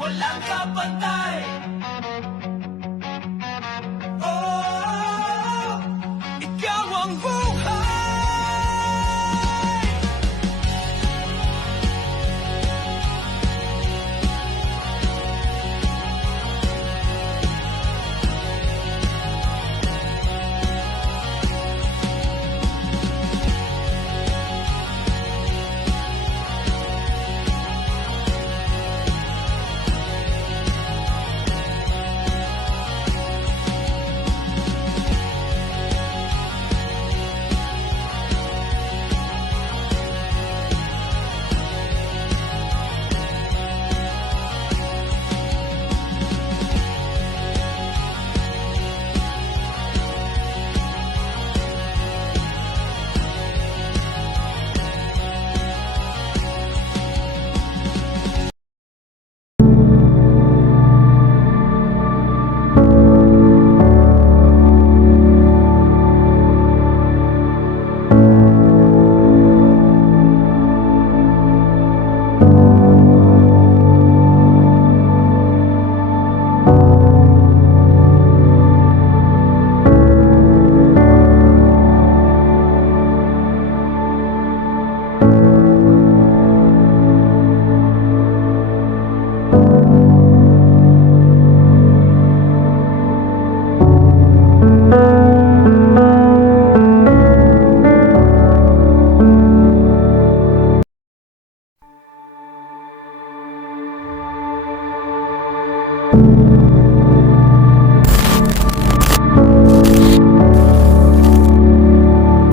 Walang kapantay. Oh, ikaw ang buhay.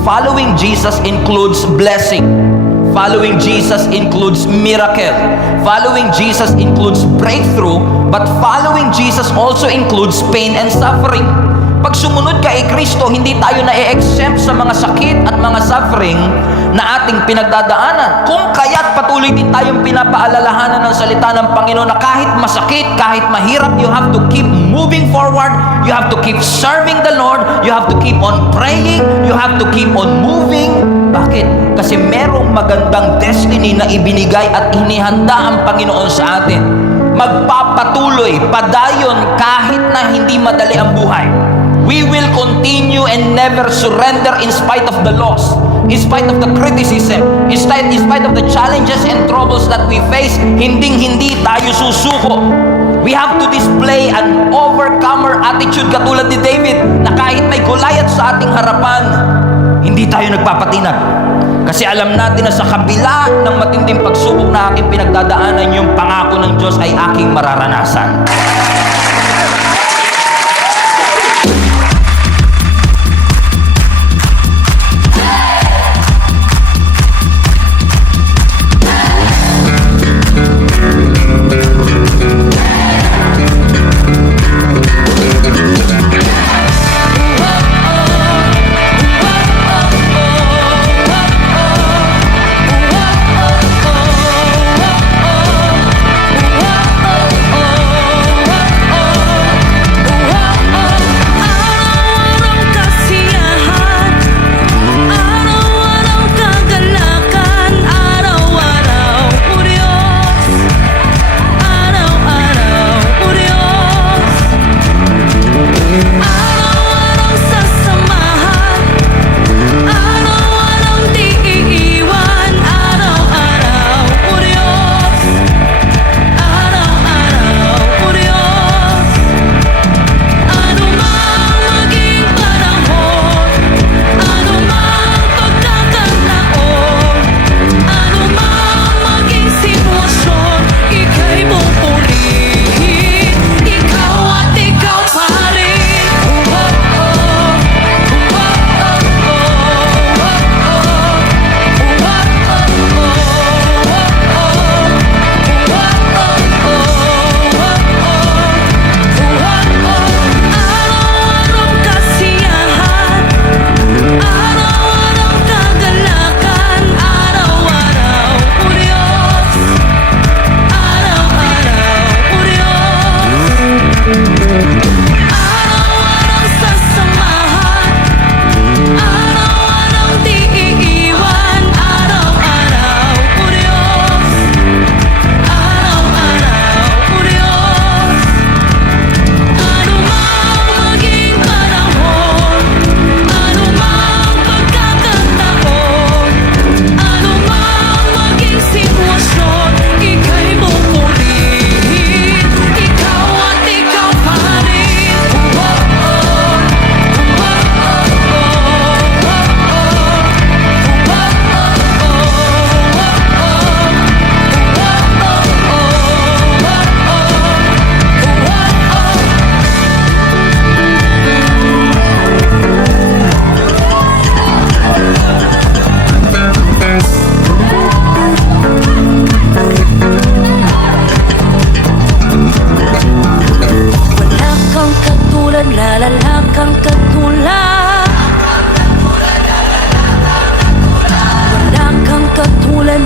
Following Jesus includes blessing. Following Jesus includes miracle. Following Jesus includes breakthrough. But following Jesus also includes pain and suffering. Pag sumunod ka kay Kristo, hindi tayo na-exempt sa mga sakit at mga suffering na ating pinagdadaanan. Kung kaya't patuloy din tayong pinapaalalahanan ng salita ng Panginoon na kahit masakit, kahit mahirap, you have to keep moving forward. You have to keep serving the Lord. You have to keep on praying. You have to keep on moving. Bakit? Kasi merong magandang destiny na ibinigay at inihanda ang Panginoon sa atin. Magpapatuloy, padayon kahit na hindi madali ang buhay. We will continue and never surrender in spite of the loss, in spite of the criticism, in spite of the challenges and troubles that we face. Hindi tayo susuko. We have to display an overcomer attitude katulad ni David na kahit may Goliath sa ating harapan, hindi tayo nagpapatinag. Kasi alam natin na sa kabila ng matinding pagsubok na aking pinagdadaanan, yung pangako ng Diyos ay aking mararanasan.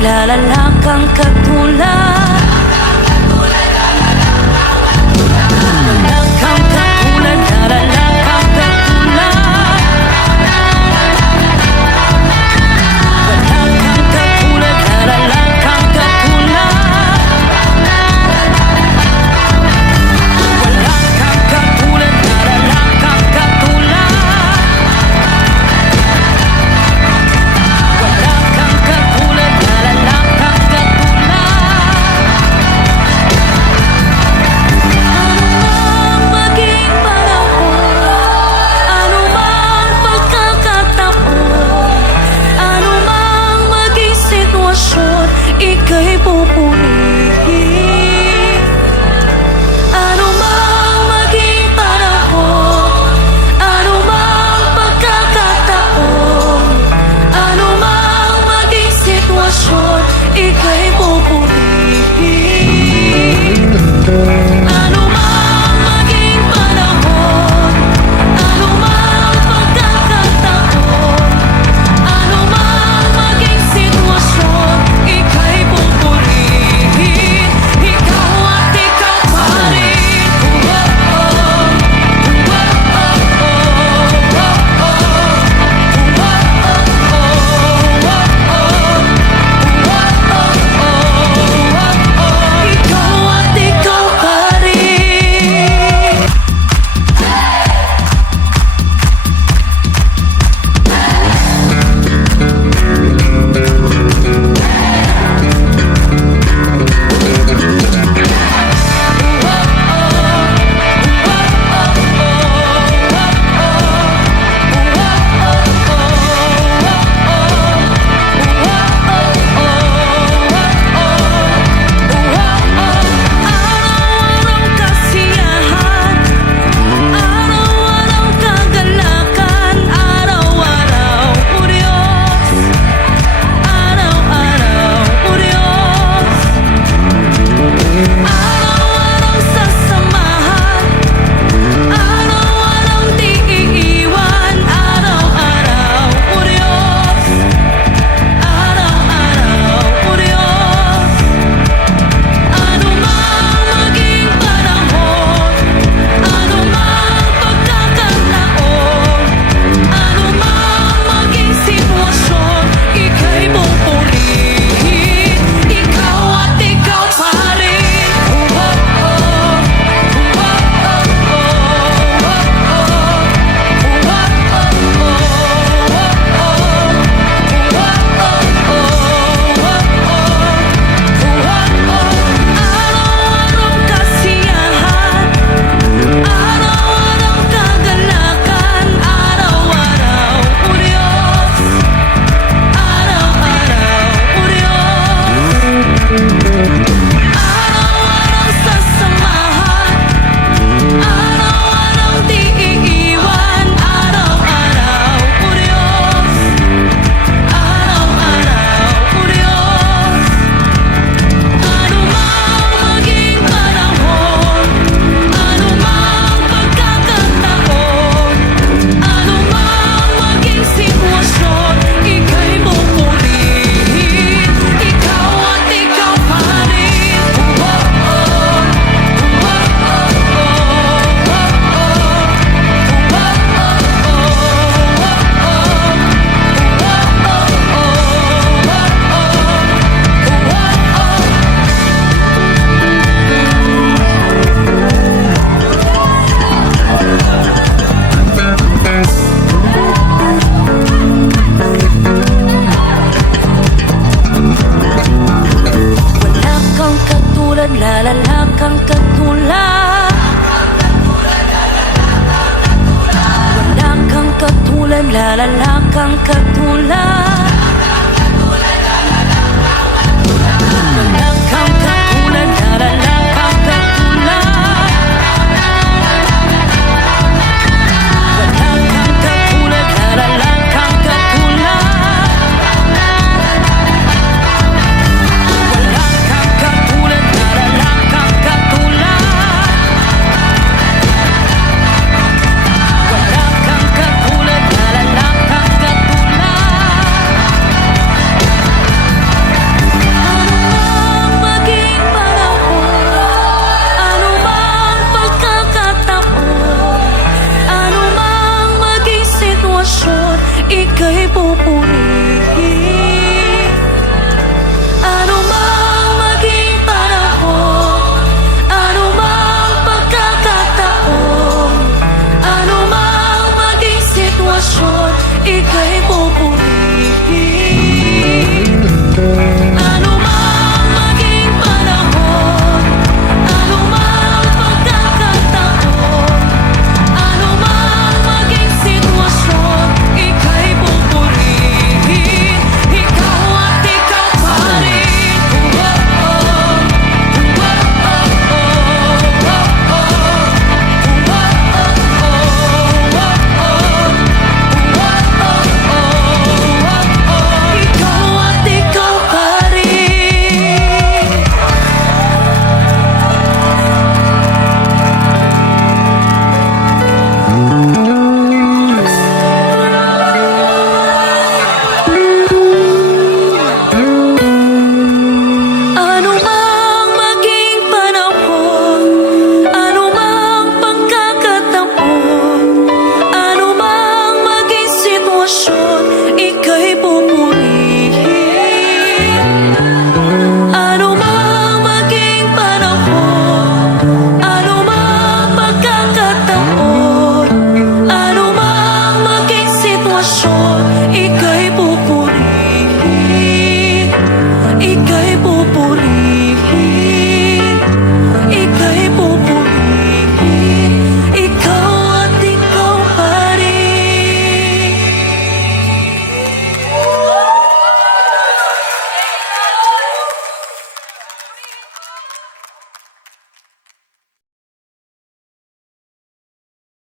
Naglalala kang katulad